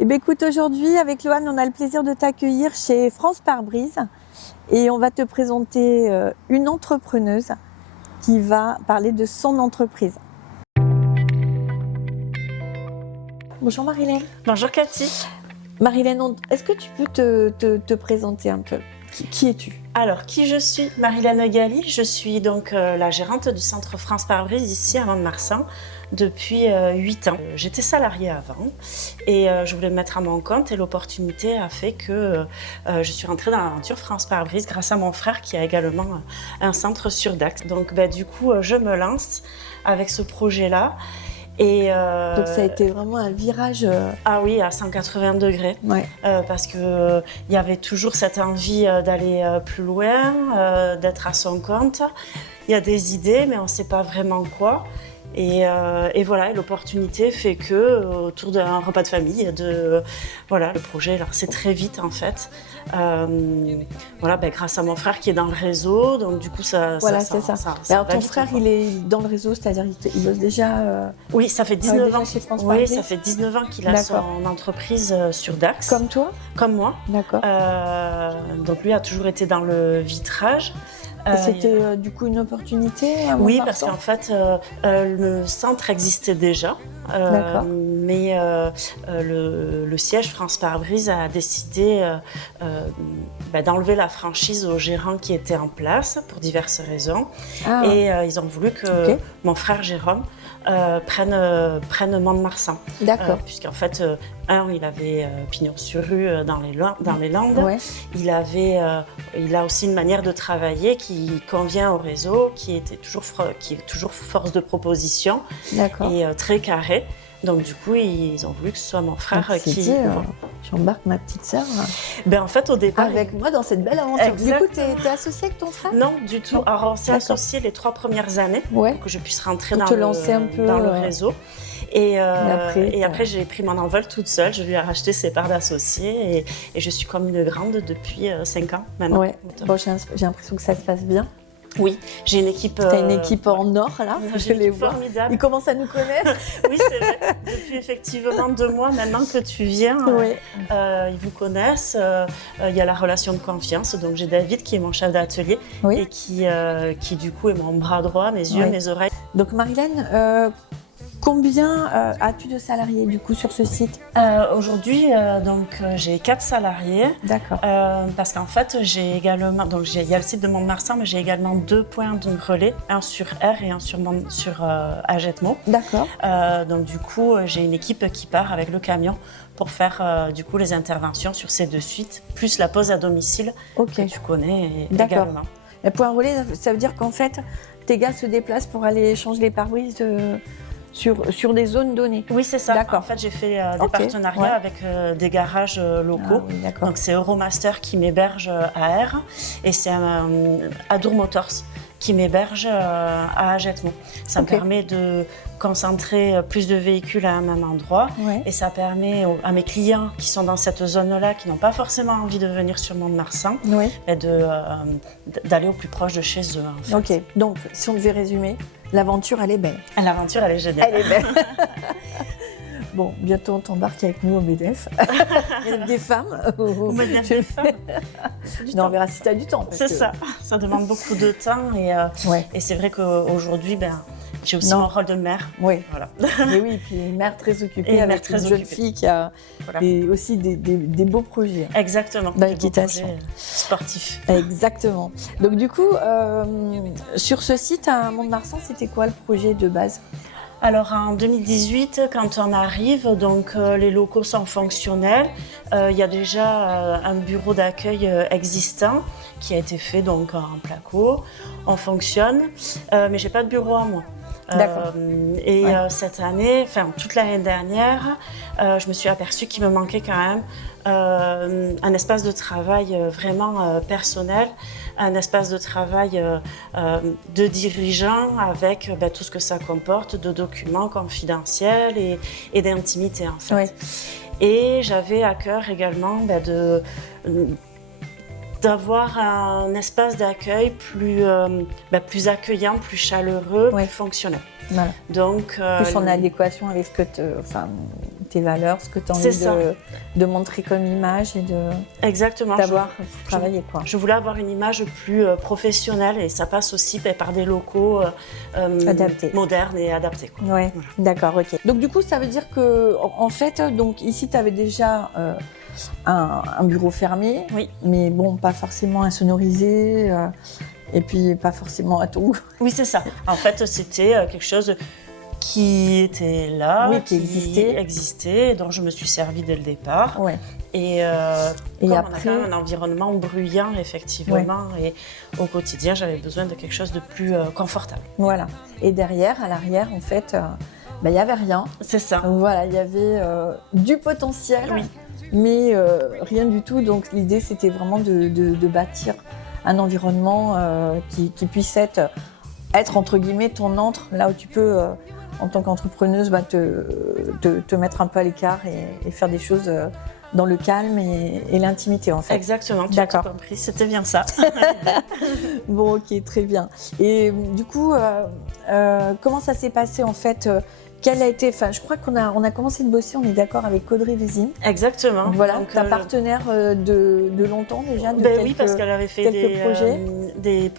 Eh bien, écoute, aujourd'hui, avec Loane, on a le plaisir de t'accueillir chez France Pare-Brise et on va te présenter une entrepreneuse qui va parler de son entreprise. Bonjour Marilène. Bonjour Cathy. Marilène, est-ce que tu peux te présenter un peu ? Qui es-tu ? Alors, qui je suis ? Marilène Gali, je suis donc la gérante du centre France Pare-Brise ici à Mont-de-Marsan depuis 8 ans. J'étais salariée avant et je voulais me mettre à mon compte et l'opportunité a fait que je suis rentrée dans l'aventure France Pare-Brise grâce à mon frère qui a également un centre sur Dax. Donc du coup, je me lance avec ce projet-là. Et donc ça a été vraiment un virage. Ah oui, à 180 degrés. Ouais. Parce que il y avait toujours cette envie d'aller plus loin, d'être à son compte. Il y a des idées, mais on ne sait pas vraiment quoi. Et voilà, et l'opportunité fait que autour d'un repas de famille, voilà, le projet c'est très vite en fait. Voilà, grâce à mon frère qui est dans le réseau, donc du coup Voilà, c'est ça. Alors ton frère, il est dans le réseau, c'est-à-dire il bosse déjà. Oui, ça fait 19 ans. Chez France Oui, ça fait 19 ans qu'il a son entreprise sur Dax. Comme toi ? Comme moi. D'accord. Donc lui a toujours été dans le vitrage. Et c'était du coup une opportunité à Oui, parce qu'en fait, le centre existait déjà. Mais le siège France Pare-Brise a décidé d'enlever la franchise aux gérants qui étaient en place pour diverses raisons. Ah. Et ils ont voulu que mon frère Jérôme prenne Mont-de-Marsan. D'accord. Puisqu'en fait, il avait pignon sur rue dans les Landes. Ouais. Il a aussi une manière de travailler qui convient au réseau, qui est toujours force de proposition et très carré. Donc du coup, ils ont voulu que ce soit mon frère qui... J'embarque ma petite sœur. En fait, au départ... Avec moi dans cette belle aventure. Exactement. Du coup, t'es associée avec ton frère ? Non, du tout. Alors, on s'est associés les 3 premières années pour que je puisse rentrer dans le réseau. Et après, j'ai pris mon envol toute seule. Je lui ai racheté ses parts d'associés et je suis comme une grande depuis 5 ans maintenant. Ouais. Bon, j'ai l'impression que ça se passe bien. Oui, j'ai une équipe... T'as une équipe en or, là, je les vois. Formidable. Ils commencent à nous connaître. Oui, c'est vrai. Depuis effectivement 2 mois, maintenant que tu viens, ils vous connaissent. Il y a la relation de confiance. Donc, j'ai David qui est mon chef d'atelier et qui, du coup, est mon bras droit, mes yeux, mes oreilles. Donc, Marilène, combien as-tu de salariés, du coup, sur ce site ? Aujourd'hui, j'ai 4 salariés. D'accord. Parce qu'en fait, j'ai également... Donc, il y a le site de Mont-de-Marsan, mais j'ai également 2 points de relais, un sur R et un sur Agetmo. D'accord. Donc, du coup, j'ai une équipe qui part avec le camion pour faire, du coup, les interventions sur ces 2 sites, plus la pause à domicile que tu connais également. Et point relais, ça veut dire qu'en fait, tes gars se déplacent pour aller changer les pare-brises sur des zones données. Oui, c'est ça. En fait, j'ai fait des partenariats avec des garages locaux. Ah, oui, donc, c'est Euromaster qui m'héberge à R et c'est Adour Motors qui m'héberge à Agetmo. Ça me permet de concentrer plus de véhicules à un même endroit et ça permet à mes clients qui sont dans cette zone-là, qui n'ont pas forcément envie de venir sur Mont-de-Marsan, d'aller au plus proche de chez eux. En fait. Ok, donc si on devait résumer, l'aventure elle est belle. L'aventure elle est géniale. Elle est belle. Bon, bientôt on t'embarque avec nous au MEDEF. Des femmes. Au MEDEF des femmes. Non, on verra si tu as du temps. C'est ça. Ça demande beaucoup de temps et c'est vrai qu'aujourd'hui, j'ai aussi mon rôle de mère. Oui. Voilà. Et oui, puis une mère très occupée avec une jeune fille qui a aussi des beaux projets. Exactement. D'équitation. Des beaux projets sportifs. Exactement. Donc du coup, sur ce site à Mont-de-Marsan, c'était quoi le projet de base ? Alors en 2018, quand on arrive, donc les locaux sont fonctionnels. Il y a déjà un bureau d'accueil existant qui a été fait donc en placo. On fonctionne, mais j'ai pas de bureau à moi. D'accord. Cette année, toute l'année dernière, je me suis aperçue qu'il me manquait quand même un espace de travail vraiment personnel, un espace de travail de dirigeant avec tout ce que ça comporte de documents confidentiels et d'intimité en fait. Oui. Et j'avais à cœur également d'avoir un espace d'accueil plus accueillant, plus chaleureux, plus fonctionnel. Voilà. Donc, plus en adéquation avec ce que tes valeurs, ce que tu as C'est envie ça. de montrer comme image et Exactement. d'avoir pour travailler, quoi. Je voulais avoir une image plus professionnelle et ça passe aussi par des locaux Adaptés. modernes et adaptés, quoi. Ouais, Voilà. d'accord, ok. Donc du coup, ça veut dire que, en fait, donc ici, tu avais déjà un bureau fermé, Oui. mais bon, pas forcément insonorisé, et puis pas forcément à ton goût. Oui, c'est ça. En fait, c'était quelque chose qui était là, Oui, qui existait, dont je me suis servie dès le départ. Ouais. Et Et comme on a après- quand même un environnement bruyant, effectivement, et au quotidien, j'avais besoin de quelque chose de plus confortable. Voilà. Et derrière, à l'arrière, en fait, il n'y avait rien. C'est ça. Donc voilà, il y avait du potentiel, Oui. mais rien du tout. Donc l'idée, c'était vraiment de bâtir un environnement qui puisse être entre guillemets ton antre, là où tu peux, en tant qu'entrepreneuse, te mettre un peu à l'écart et faire des choses dans le calme et l'intimité, en fait. Exactement, tu as tout D'accord. compris, c'était bien ça. Bon, ok, très bien. Et du coup, comment ça s'est passé, en fait quel a été, enfin, je crois qu'on a commencé de bosser, on est d'accord, avec Audrey Vézine. Exactement. Voilà, Donc, ta partenaire de longtemps déjà, de oui, parce qu'elle avait fait quelques projets.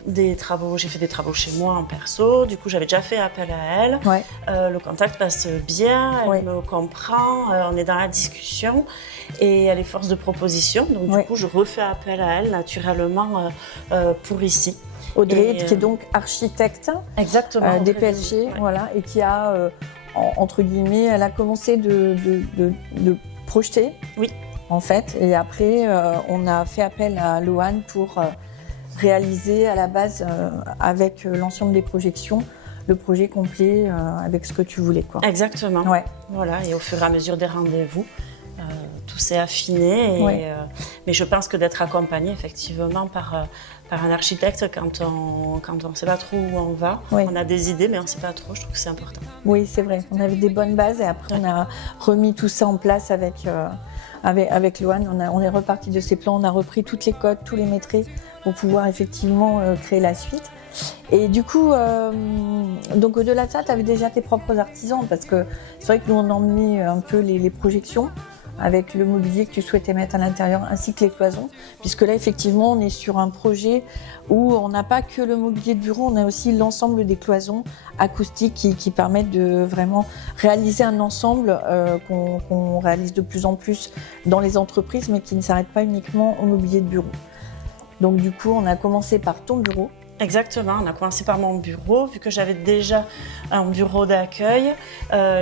des travaux. J'ai fait des travaux chez moi en perso. Du coup, j'avais déjà fait appel à elle. Ouais. Le contact passe bien, elle Ouais. me comprend, on est dans la discussion et elle est force de proposition. Donc, Ouais. du coup, je refais appel à elle naturellement pour ici. Audrey, Et, qui est donc architecte Exactement. des PSG, Ouais. voilà, et qui a, entre guillemets, elle a commencé de projeter, Oui. en fait, et après, on a fait appel à Loane pour réaliser à la base, avec l'ensemble des projections, le projet complet avec ce que tu voulais, quoi. Exactement. Ouais. Voilà, et au fur et à mesure des rendez-vous, tout s'est affiné. Ouais. Mais je pense que d'être accompagné effectivement par un architecte quand on ne sait pas trop où on va, Ouais. on a des idées mais on ne sait pas trop, je trouve que c'est important. Oui, c'est vrai. On avait des bonnes bases et après on a remis tout ça en place avec Loane. On est reparti de ces plans, on a repris toutes les codes, tous les métriques pour pouvoir effectivement créer la suite. Et du coup, donc au-delà de ça, tu avais déjà tes propres artisans parce que c'est vrai que nous on emmenait un peu les projections avec le mobilier que tu souhaitais mettre à l'intérieur ainsi que les cloisons, puisque là effectivement on est sur un projet où on n'a pas que le mobilier de bureau, on a aussi l'ensemble des cloisons acoustiques qui permettent de vraiment réaliser un ensemble qu'on réalise de plus en plus dans les entreprises, mais qui ne s'arrête pas uniquement au mobilier de bureau. Donc du coup, on a commencé par ton bureau. Exactement, on a commencé par mon bureau. Vu que j'avais déjà un bureau d'accueil,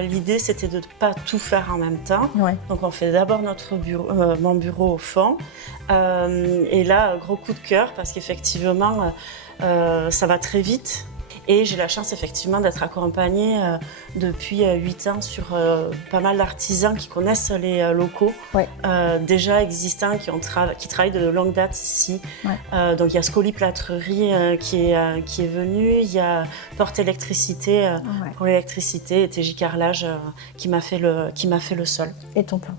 l'idée c'était de ne pas tout faire en même temps. Ouais. Donc on fait d'abord mon bureau au fond. Et là, gros coup de cœur parce qu'effectivement, ça va très vite. Et j'ai la chance effectivement d'être accompagnée depuis 8 ans sur pas mal d'artisans qui connaissent les locaux Ouais. déjà existants, qui travaillent de longue date ici. Ouais. Donc il y a Scoli Plâtrerie qui est venu, il y a Porte Électricité Ouais. pour l'électricité et TJ Carrelage qui m'a fait le sol. Et ton plan.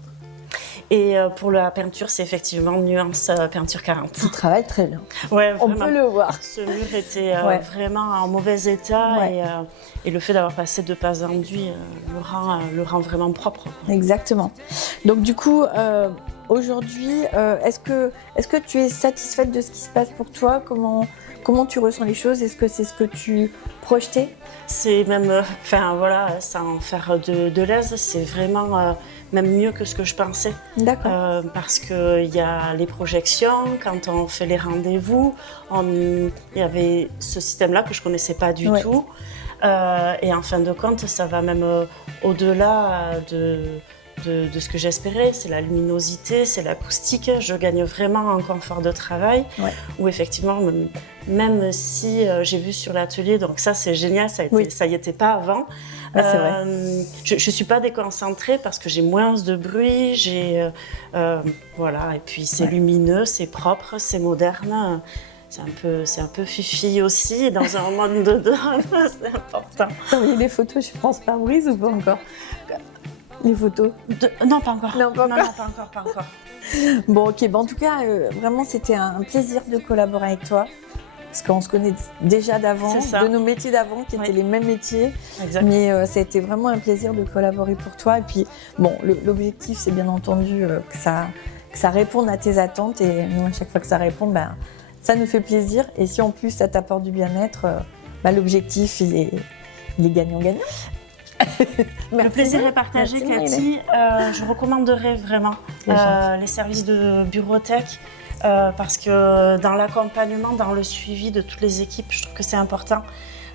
Et pour la peinture, c'est effectivement Nuance Peinture 40. Tu travailles très bien. Ouais, On vraiment. peut le voir. Ce mur était Ouais. vraiment en mauvais état Ouais. et le fait d'avoir passé 2 passes d'enduit le rend vraiment propre, quoi. Exactement. Donc du coup, aujourd'hui, est-ce que tu es satisfaite de ce qui se passe pour toi ? Comment tu ressens les choses ? Est-ce que c'est ce que tu projetais ? C'est même, sans faire de l'aise, c'est vraiment même mieux que ce que je pensais. D'accord. Parce qu'il y a les projections, quand on fait les rendez-vous, il y avait ce système-là que je ne connaissais pas du Ouais. tout. Et en fin de compte, ça va même au-delà de ce que j'espérais. C'est la luminosité, c'est l'acoustique. Je gagne vraiment en confort de travail. Ouais. Où effectivement, même si j'ai vu sur l'atelier, donc ça c'est génial, Oui. ça y était pas avant. Ouais, c'est vrai. Je suis pas déconcentrée parce que j'ai moins de bruit, voilà, et puis c'est Ouais. lumineux, c'est propre, c'est moderne. C'est un peu fifi aussi, dans un monde de drame, c'est important. T'as envoyé les photos chez France Pare-Brise ou pas encore ? Les photos. Non, pas encore. Non, pas encore. Non, pas encore. Bon, ok. En tout cas, vraiment, c'était un plaisir de collaborer avec toi parce qu'on se connaît déjà d'avant, C'est ça. de nos métiers d'avant, qui étaient les mêmes métiers. Exact. Mais ça a été vraiment un plaisir de collaborer pour toi. Et puis, bon, l'objectif, c'est bien entendu que ça réponde à tes attentes. Et nous, à chaque fois que ça répond, ben, ça nous fait plaisir. Et si en plus, ça t'apporte du bien-être, ben, l'objectif, il est gagnant-gagnant. Le plaisir est partagé, Cathy. Je recommanderais vraiment les services de bureauthèque parce que dans l'accompagnement, dans le suivi de toutes les équipes, je trouve que c'est important.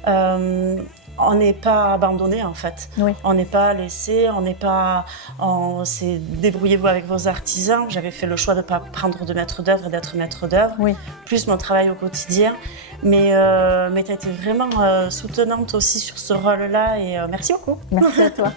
On n'est pas abandonné en fait. Oui. On n'est pas laissé, c'est débrouillez-vous avec vos artisans. J'avais fait le choix de ne pas prendre de maître d'œuvre et d'être maître d'œuvre, Oui. plus mon travail au quotidien. Mais tu as été vraiment soutenante aussi sur ce rôle-là et merci beaucoup. Merci à toi.